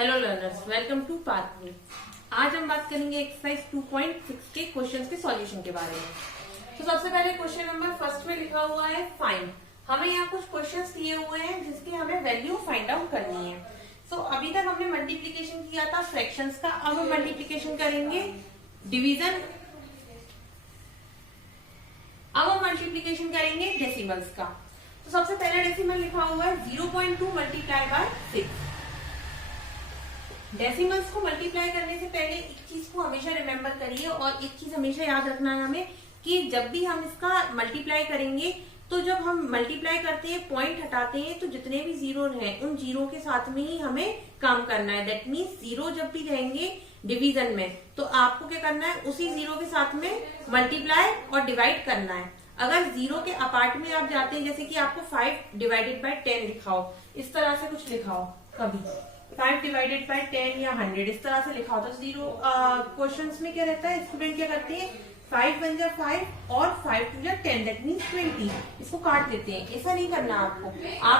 Hello learners, welcome to Pathway. आज हम बात करेंगे एक्सरसाइज 2.6 के क्वेश्चंस के सॉल्यूशन के बारे में। तो सबसे पहले क्वेश्चन नंबर फर्स्ट में लिखा हुआ है फाइंड। हमें यहाँ कुछ क्वेश्चंस दिए हुए हैं जिसकी हमें वैल्यू फाइंड आउट करनी है। तो अभी तक हमने मल्टीप्लीकेशन किया था फ्रैक्शंस का, अब हम मल्टीप्लीकेशन करेंगे डिवीजन। अब हम मल्टीप्लीकेशन करेंगे डेसिमल्स का। तो सबसे पहला डेसिमल लिखा हुआ है 0.2 मल्टीप्लाई बाय 6। डेसिमल्स को मल्टीप्लाई करने से पहले एक चीज को हमेशा रिमेम्बर करिए और एक चीज हमेशा याद रखना है हमें कि जब भी हम इसका मल्टीप्लाई करेंगे तो जब हम मल्टीप्लाई करते हैं पॉइंट हटाते हैं तो जितने भी जीरो हैं उन जीरो के साथ में ही हमें काम करना है। दैट मीन्स जीरो जब भी रहेंगे डिवीजन में तो आपको क्या करना है, उसी जीरो के साथ में मल्टीप्लाई और डिवाइड करना है। अगर जीरो के अपार्ट में आप जाते हैं, जैसे कि आपको 5 डिवाइडेड बाय 10 लिखा हो, इस तरह से कुछ लिखा हो, कभी 5 डिवाइडेड बाय 10 या 100 इस तरह से लिखा होता है। जीरो क्वेश्चंस में क्या रहता है, स्टूडेंट क्या करते हैं 5 1 जा 5 और 5 2 जा 10 दैट मीन्स 20, इसको काट देते हैं। ऐसा नहीं करना आपको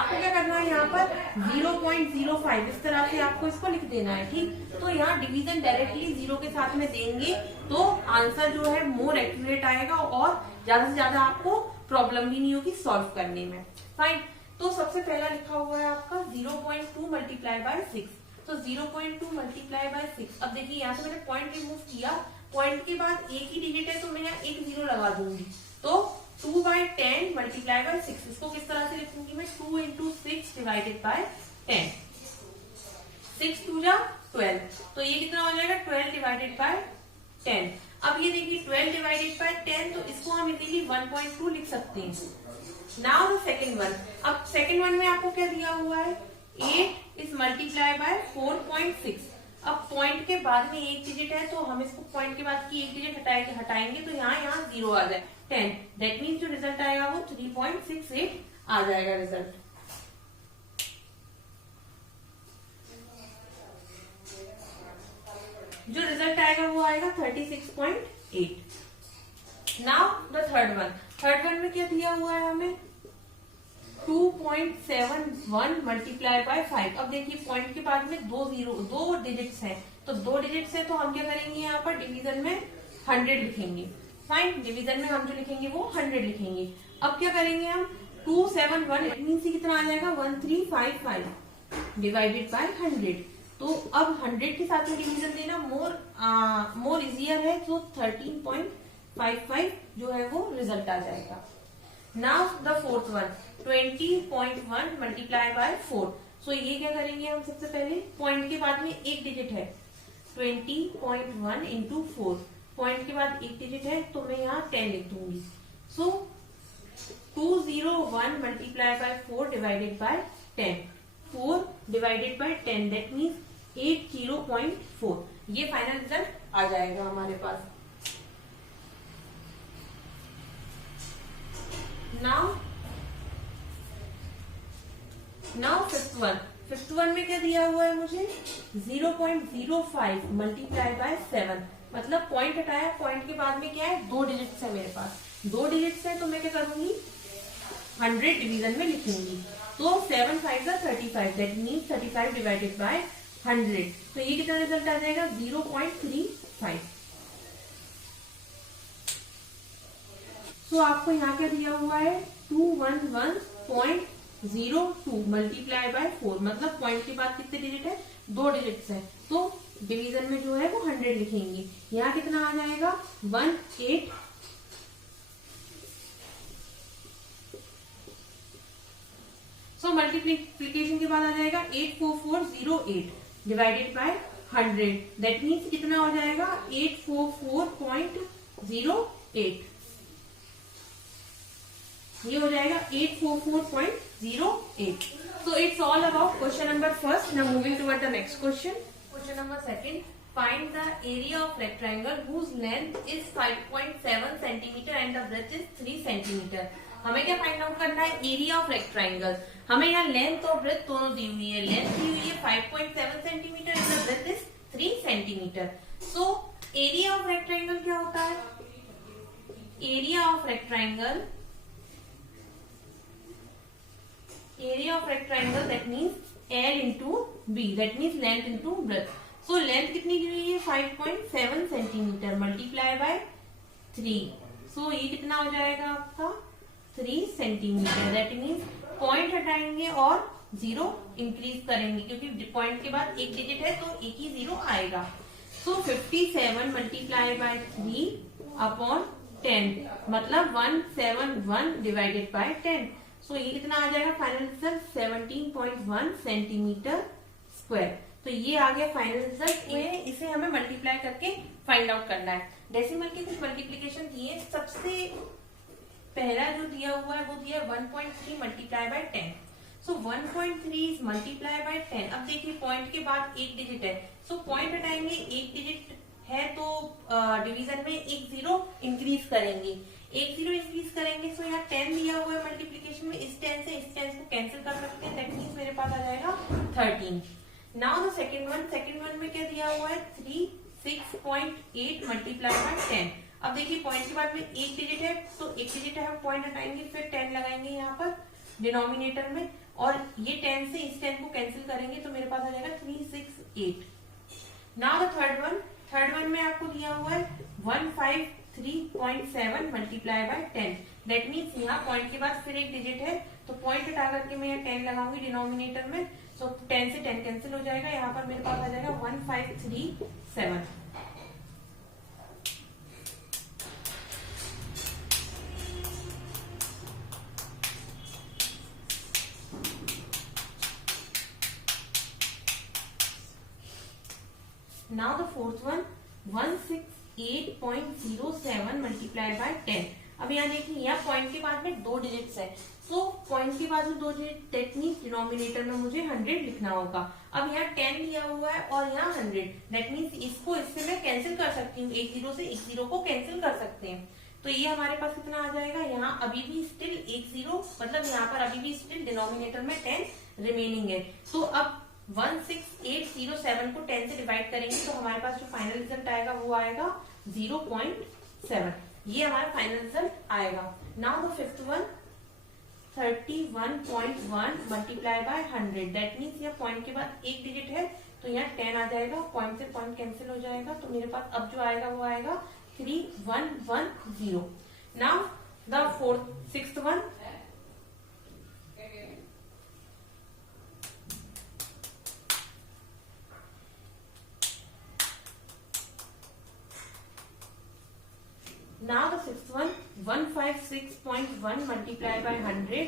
क्या करना है, यहाँ पर 0.05 इस तरह से आपको इसको लिख देना है। ठीक, तो यहाँ डिवीजन डायरेक्टली जीरो के साथ में देंगे तो आंसर जो है मोर एक्यूरेट आएगा और ज्यादा से ज्यादा आपको प्रॉब्लम भी नहीं होगी सॉल्व करने में। फाइन, तो सबसे पहला लिखा हुआ है आपका 0.2 मल्टीप्लाई बाय 6। तो 0.2 मल्टीप्लाई बाय 6। अब देखिए यहाँ से मैंने पॉइंट रिमूव किया, पॉइंट के बाद एक ही डिजिट है तो मैं यहाँ एक जीरो लगा दूंगी। तो 2/10 मल्टीप्लाई बाय 6, इसको किस तरह से लिखूंगी मैं, 2 into 6 डिवाइडेड बाय 10। 6 2 जा 12, तो ये कितना हो जाएगा 12 डिवाइडेड बाय 10। अब ये देखिए 12 डिवाइडेड बाय 10, तो इसको हम इजीली 1.2 लिख सकते हैं। Now the second one. अब सेकेंड वन में आपको क्या दिया हुआ है, 8 इज मल्टीप्लाई बाय 4.6। अब पॉइंट के बाद में एक डिजिट है तो हम इसको पॉइंट के बाद की एक डिजिट हटाएंगे तो यहाँ जीरो आ जाए 10। दैट मीन्स जो रिजल्ट आएगा वो 3.68 आ जाएगा रिजल्ट। जो रिजल्ट आएगा वो आएगा 36.8। Now the third one. Third one में क्या दिया हुआ है हमें, 2.71 मल्टीप्लाई बाय 5। अब देखिए पॉइंट के बाद में दो डिजिट्स हैं, तो दो डिजिट्स हैं तो हम क्या करेंगे, यहाँ पर डिवीजन में 100 लिखेंगे। फाइन, डिवीजन में हम जो लिखेंगे वो 100 लिखेंगे। अब क्या करेंगे हम, 271 मीन्स कितना आ जाएगा 1355 डिवाइडेड बाय 100। तो अब 100 के साथ में डिवीजन देना मोर इजियर है, तो 13.55 जो है वो रिजल्ट आ जाएगा। Now the fourth one, 20.1 multiply by 4। सो ये क्या करेंगे हम, सबसे पहले पॉइंट के बाद में एक डिजिट है, 20.1 इंटू 4, पॉइंट के बाद एक डिजिट है तो मैं यहाँ 10 लिख दूंगी। सो 201 multiply by 4 divided by 10, 4 divided by 10 that means 80.4। ये फाइनल रिजल्ट आ जाएगा हमारे पास। नाउ फिफ्थ वन में क्या दिया हुआ है मुझे, 0.05 मल्टीप्लाई बाय 7। मतलब पॉइंट हटाया, पॉइंट के बाद में क्या है, दो डिजिट्स है मेरे पास, दो डिजिट्स है तो मैं क्या करूंगी 100 डिवीजन में लिखूंगी। तो 7 5 जा 35 दैट मीन्स 35 डिवाइडेड बाय 100। तो ये कितना रिजल्ट आ जाएगा 0.35। तो आपको यहाँ क्या दिया हुआ है 211.02 मल्टीप्लाई बाय 4। मतलब पॉइंट के बाद कितने डिजिट है, दो डिजिट्स है तो डिवीजन में जो है वो 100 लिखेंगे। यहाँ कितना आ जाएगा 18। सो मल्टीप्लीकेशन के बाद आ जाएगा 84408 डिवाइडेड बाय 100। दैट मीन्स कितना हो जाएगा 844.08। ये हो जाएगा 844.08। So it's all about question number first. Now moving toward the next question. Question number second. Find the area of rectangle whose length is 5.7 centimeter and the breadth is 3 centimeter. हमें क्या find out करना है, area of rectangle. हमें यहाँ length और breath दोनों दी हुई है। लेंथ दी हुई है 5.7 centimetre and the breadth is 3 centimetre. So area of rectangle क्या होता है, area of rectangle that means L into B, that means length into breadth. So length कितनी दी हुई है 5.7 सेंटीमीटर मल्टीप्लाई बाय 3। सो ये कितना हो जाएगा आपका 3 सेंटीमीटर। दैट मीन्स पॉइंट हटाएंगे और 0 इंक्रीज करेंगे, क्योंकि पॉइंट के बाद एक डिजिट है तो एक ही 0 आएगा। सो 57 मल्टीप्लाई बाय 3 अपॉन 10, मतलब 171 डिवाइडेड बाय 10। सो ये कितना आ जाएगा फाइनल रिजल्ट 17.1 सेंटीमीटर स्क्वायर। तो ये आ गया फाइनल रिजल्ट। इसे हमें मल्टीप्लाई करके फाइंड आउट करना है। डेसिमल की कुछ मल्टीप्लीकेशन दिए, सबसे पहला जो दिया हुआ है वो दिया है 1.3 multiply by 10। So 1.3 is multiply by 10। अब देखिए पॉइंट के बाद एक डिजिट है, सो पॉइंट हटाएंगे, एक डिजिट है तो डिवीजन में एक 0 इंक्रीज करेंगे, एक 0 इंक्रीज करेंगे। सो यहाँ 10 दिया हुआ है मल्टीप्लीकेशन में, इस 10 से इस 10 को कैंसिल कर सकते हैं, दैट मीन्स मेरे पास आ जाएगा 13। नाउ द सेकेंड वन में क्या दिया हुआ है 36.8 मल्टीप्लाई बाय 10। अब देखिए पॉइंट के बाद में एक डिजिट है तो एक डिजिट है, हम पॉइंट हटाएंगे, फिर 10 लगाएंगे यहाँ पर डिनोमिनेटर में, और ये 10 से इस 10 को कैंसिल करेंगे तो मेरे पास आ जाएगा 368। नाउ द थर्ड वन में आपको दिया हुआ है 153.7 मल्टीप्लाई बाय 10। दैट मीन्स यहाँ पॉइंट के बाद फिर एक डिजिट है तो पॉइंट हटा करके मैं यहाँ 10 लगाऊंगी डिनोमिनेटर में, सो 10 से 10 कैंसिल हो जाएगा, यहाँ पर मेरे पास आ जाएगा 1537। Now the fourth one 168.07 multiply by 10। अब यहाँ देखिए यहाँ पॉइंट के बाद में दो डिजिट्स है, तो पॉइंट के बाद में दो डिजिट, दैट मीन्स डिनोमिनेटर में मुझे 100 लिखना होगा। अब यहाँ 10 दिया हुआ है और यहाँ 100, दैट मीन्स इसको इससे मैं कैंसिल कर सकती हूँ, एक 0 से एक 0 को कैंसिल कर सकते हैं। तो ये हमारे पास कितना आ जाएगा, यहाँ अभी भी स्टिल एक 0, मतलब यहाँ पर अभी भी स्टिल डिनोमिनेटर में 10 रिमेनिंग है। तो अब 16807 को 10 से डिवाइड करेंगे तो हमारे पास जो फाइनल रिजल्ट आएगा वो आएगा 0.7। ये हमारा फाइनल रिजल्ट आएगा। Now the fifth one 31.1 multiply by 100। That means यहाँ पॉइंट के बाद एक डिजिट है तो यहाँ 10 आ जाएगा, पॉइंट से पॉइंट कैंसिल हो जाएगा, तो मेरे पास अब जो आएगा वो आएगा 3110। Now the sixth one Now the sixth one 156.1 multiply by 100।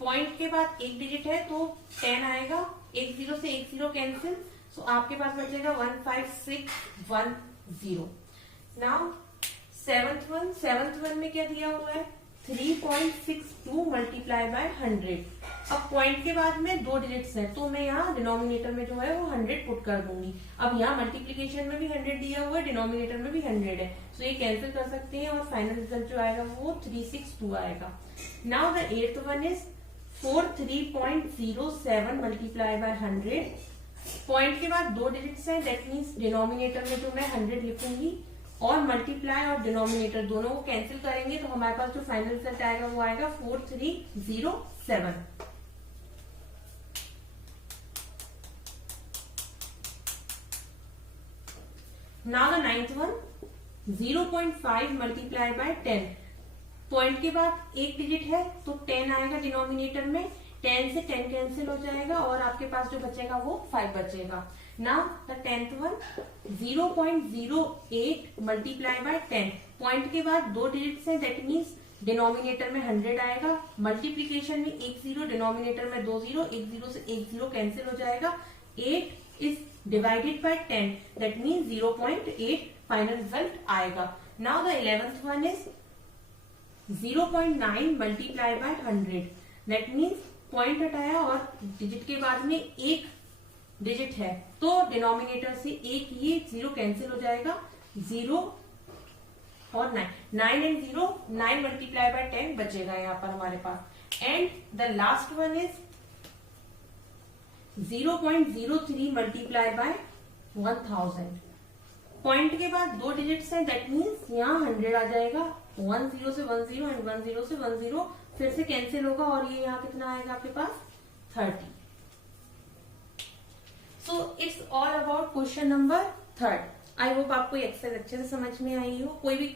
Point के बाद एक डिजिट है तो 10 आएगा, एक 0 से एक 0 कैंसिल, सो आपके पास बचेगा 15610। नाउ सेवंथ वन में क्या दिया हुआ है 3.62 मल्टीप्लाई बाय 100। अब पॉइंट के बाद में दो डिजिट्स हैं तो मैं यहाँ डिनोमिनेटर में जो है वो 100 पुट कर दूंगी। अब यहाँ मल्टीप्लीकेशन में भी 100 दिया हुआ है, डिनोमिनेटर में भी 100 है, सो ये कैंसिल कर सकते हैं और फाइनल रिजल्ट जो आएगा वो 362 आएगा। Now the eighth one is 43.07 multiply by 100। Point के बाद दो डिजिट्स हैं, दैट मीन्स डिनोमिनेटर में जो मैं 100 लिखूंगी और मल्टीप्लाई और डिनोमिनेटर दोनों को कैंसिल करेंगे तो हमारे पास जो फाइनल रिजल्ट आएगा वो आएगा 4307। Now the ninth one 0.5 multiply by 10। Point के बाद एक डिजिट है तो 10 आएगा डिनोमिनेटर में, 10 से 10 कैंसिल हो जाएगा और आपके पास जो बचेगा वो 5 बचेगा। Now the 10th one 0.08 multiply by 10। Point के बाद दो डिजिट्स हैं, दैट मीन्स डिनोमिनेटर में 100 आएगा, मल्टीप्लीकेशन में एक 0, डिनोमिनेटर में 2 0, एक 0 से एक 0 कैंसिल हो जाएगा, 8 is divided by 10, that means 0.8 final result आएगा। Now the 11th one is 0.9 multiply by 100। That means point हटाया और डिजिट के बाद में एक डिजिट है तो डिनोमिनेटर से एक ये 0 कैंसिल हो जाएगा, 0 और 9 एंड 0, 9 मल्टीप्लाई बाय 10 बचेगा यहाँ पर हमारे पास। And the last one is 0.03 multiply by 1000। Point के बाद दो डिजिट्स हैं, दैट मीन्स यहाँ 100 आ जाएगा, 10 से 10 एंड 10 से 10 फिर से कैंसिल होगा और ये यहाँ कितना आएगा आपके पास 30। Question number 3। आई होप आपको एक्सरसाइज अच्छे से समझ में आई हो। कोई भी